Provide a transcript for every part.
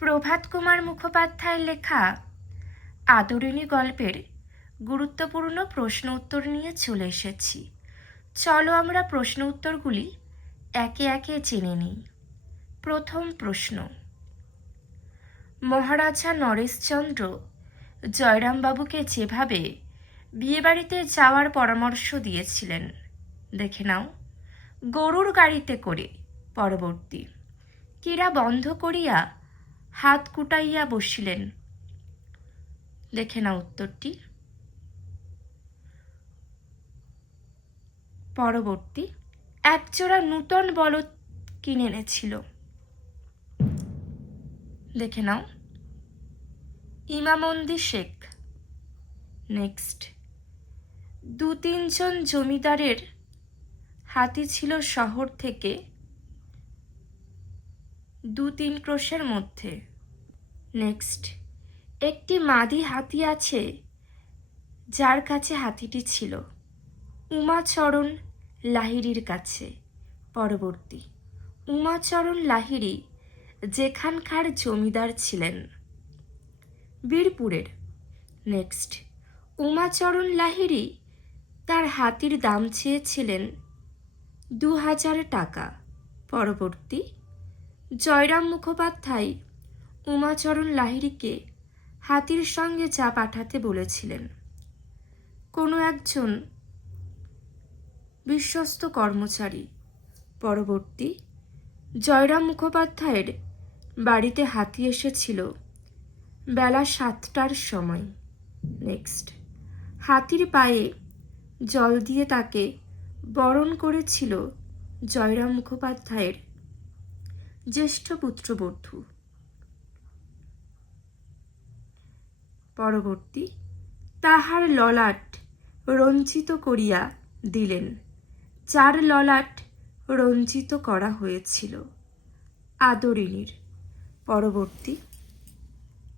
প্রভাত কুমার মুখোপাধ্যায়ের লেখা আদরিণী গল্পের গুরুত্বপূর্ণ প্রশ্ন উত্তর নিয়ে চলে এসেছি। চলো আমরা প্রশ্ন উত্তরগুলি একে একে জেনে নিই। প্রথম প্রশ্ন, মহারাজা নরেশচন্দ্র জয়রামবাবুকে যেভাবে বিয়েবাড়িতে যাওয়ার পরামর্শ দিয়েছিলেন, দেখে নাও। গরুর গাড়িতে করে। পরবর্তী, কীরা বন্ধ করিয়া হাত কুটাইয়া বসিলেন, দেখে নাও উত্তরটি। পরবর্তী, একজোড়া নূতন বলদ কিনে এনেছিল, দেখে নাও ইমামন্দি শেখ। নেক্সট, 2-3 জমিদারের হাতি ছিল শহর থেকে 2-3 ক্রোশের মধ্যে। নেক্সট, একটি মাদি হাতি আছে যার কাছে হাতিটি ছিল, উমাচরণ লাহিড়ীর কাছে। পরবর্তী, উমাচরণ লাহিড়ী যেখানকার জমিদার ছিলেন, বীরপুরের। নেক্সট, উমাচরণ লাহিড়ী তার হাতির দাম চেয়েছিলেন 2000 টাকা। পরবর্তী, জয়রাম মুখোপাধ্যায় উমাচরণ লাহিড়ীকে হাতির সঙ্গে চা পাঠাতে বলেছিলেন। কোনো একজন বিশ্বস্ত কর্মচারী। পরবর্তী, জয়রাম মুখোপাধ্যায়ের বাড়িতে হাতি এসেছিল বেলা 7টার সময়। নেক্সট, হাতির পায়ে জল দিয়ে তাকে বরণ করেছিল জয়রাম মুখোপাধ্যায়ের জ্যেষ্ঠ পুত্রবধূ। পরবর্তী, তাহার ললাট রঞ্জিত করিয়া দিলেন, যার ললাট রঞ্জিত করা হয়েছিল, আদরিণীর। পরবর্তী,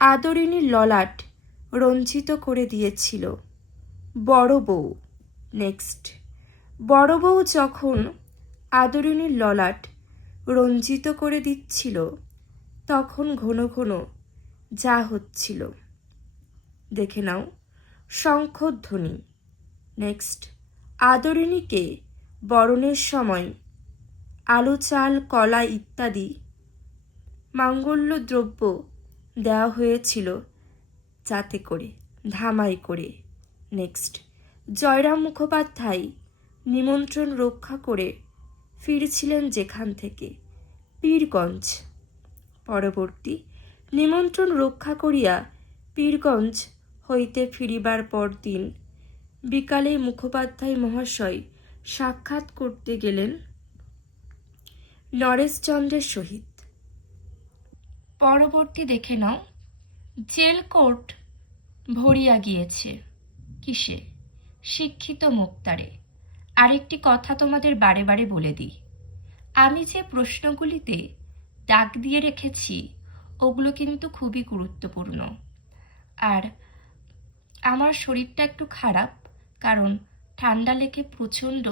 আদরিণীর ললাট রঞ্জিত করে দিয়েছিল বড় বউ। নেক্সট, বড় বউ যখন আদরিণীর ললাট রঞ্জিত করে দিচ্ছিল তখন ঘন ঘন যা হচ্ছিল, দেখে নাও শঙ্খধ্বনি। নেক্সট, আদরিণীকে বরণের সময় আলু চাল কলা ইত্যাদি মাঙ্গল্য দ্রব্য দেওয়া হয়েছিল যাতে করে ধামাই করে। নেক্সট, জয়রাম মুখোপাধ্যায় নিমন্ত্রণ রক্ষা করে ফিরছিলেন যেখান থেকে, পীরগঞ্জ। পরবর্তী, নিমন্ত্রণ রক্ষা করিয়া পীরগঞ্জ হইতে ফিরিবার পর দিন বিকালে মুখোপাধ্যায় মহাশয় সাক্ষাৎ করতে গেলেন নরেশচন্দ্রের সহিত। পরবর্তী, দেখে নাও, জেল কোর্ট ভরিয়া গিয়েছে কিসে? শিক্ষিত মুক্তারে। আরেকটি কথা তোমাদের বারে বারে বলে দিই, আমি যে প্রশ্নগুলিতে দাগ দিয়ে রেখেছি ওগুলো কিন্তু খুবই গুরুত্বপূর্ণ। আর আমার শরীরটা একটু খারাপ, কারণ ঠান্ডা লেগে প্রচণ্ড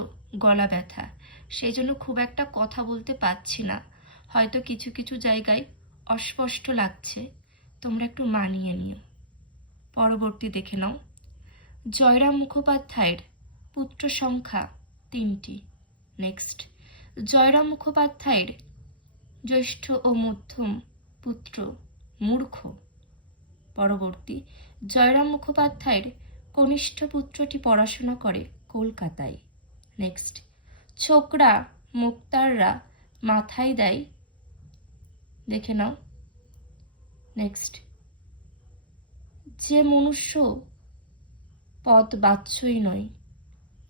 গলা ব্যথা, সেই জন্য খুব একটা কথা বলতে পারছি না। হয়তো কিছু কিছু জায়গায় অস্পষ্ট লাগছে, তোমরা একটু মানিয়ে নিও। পরবর্তী, দেখে নাও, জয়রাম মুখোপাধ্যায়ের পুত্র সংখ্যা 3টি। নেক্সট, জয়রাম মুখোপাধ্যায়ের জ্যেষ্ঠ ও মধ্যম পুত্র মূর্খ। পরবর্তী, জয়রাম মুখোপাধ্যায়ের কনিষ্ঠ পুত্রটি পড়াশোনা করে কলকাতায়। নেক্সট, ছোকরা মুক্তাররা মাথায় দেয়, দেখে নাও। নেক্সট, যে মনুষ্য পদ বাচ্যই নয়,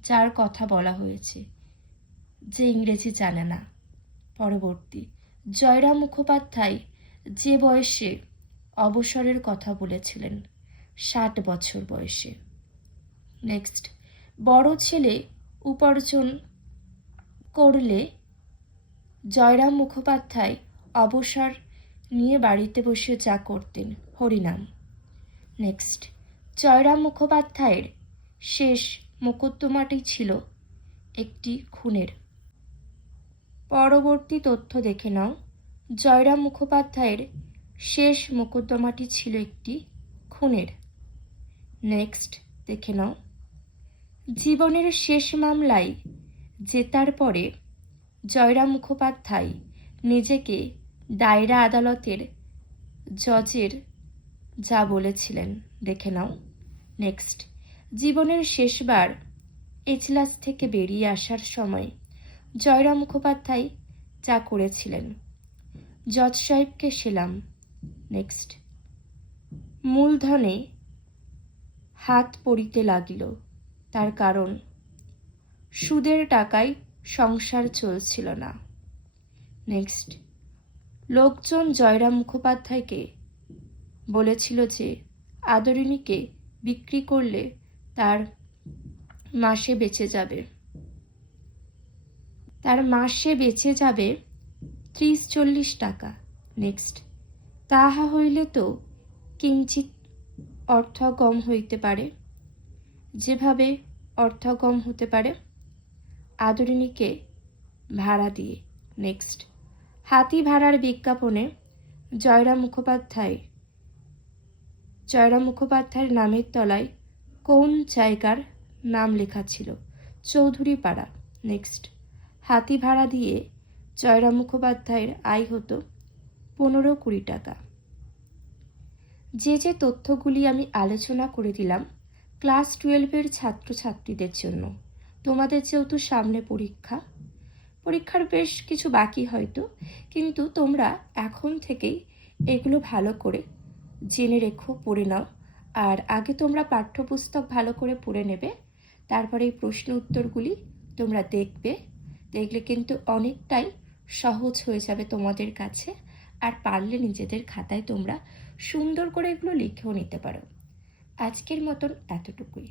যার কথা বলা হয়েছে, যে ইংরেজি জানে না। পরবর্তী, জয়রাম মুখোপাধ্যায় যে বয়সে অবসরের কথা বলেছিলেন, 60 বছর বয়সে। নেক্সট, বড় ছেলে উপার্জন করলে জয়রাম মুখোপাধ্যায় অবসর নিয়ে বাড়িতে বসে যা করতেন, হরিনাম। নেক্সট, জয়রাম মুখোপাধ্যায়ের শেষ মোকদ্দমাটি ছিল একটি খুনের। পরবর্তী তথ্য দেখে নাও, জয়রাম মুখোপাধ্যায়ের শেষ মোকদ্দমাটি ছিল একটি খুনের। নেক্সট দেখে নাও। জীবনের শেষ মামলায় জেতার পরে জয়রাম মুখোপাধ্যায় নিজেকে দায়রা আদালতের জজের যা বলেছিলেন দেখে নাও। নেক্সট, জীবনের শেষবার এজলাস থেকে বেরিয়ে আসার সময় জয়রাম মুখোপাধ্যায় যা করেছিলেন। জজ সাহেবকে সেলাম। নেক্সট, মূলধনে হাত পড়িতে লাগিল, তার কারণ সুদের টাকায় সংসার চলছিল না। নেক্সট, লোকজন জয়রাম মুখোপাধ্যায়কে বলেছিল যে আদরিণীকে বিক্রি করলে তার মাসে বেঁচে যাবে 30-40 টাকা। নেক্সট, তাহা হইলে তো কিঞ্চিৎ অর্থগম হইতে পারে। যেভাবে অর্থগম হতে পারে আদরিণীকে ভাড়া দিয়ে। নেক্সট, হাতি ভাড়ার বিজ্ঞাপনে জয়রাম মুখোপাধ্যায়ের নামের তলায় কোন জায়গার নাম লেখা ছিল? চৌধুরী পাড়া। নেক্সট, হাতি ভাড়া দিয়ে জয়রাম মুখোপাধ্যায়ের আয় হতো 15-20 টাকা। যে যে তথ্যগুলি আমি আলোচনা করে দিলাম ক্লাস 12-এর ছাত্রছাত্রীদের জন্য। তোমাদের যেহেতু সামনে পরীক্ষার বেশ কিছু বাকি হয়তো, কিন্তু তোমরা এখন থেকেই এগুলো ভালো করে জেনে রেখো, পড়ে নাও। আর আগে তোমরা পাঠ্যপুস্তক ভালো করে পড়ে নেবে, তারপরে এই প্রশ্ন উত্তরগুলি তোমরা দেখলে কিন্তু অনেকটাই সহজ হয়ে যাবে তোমাদের কাছে। আর পারলে নিজেদের খাতায় তোমরা সুন্দর করে এগুলো লিখেও নিতে পারো। আজকের মতন এতটুকুই।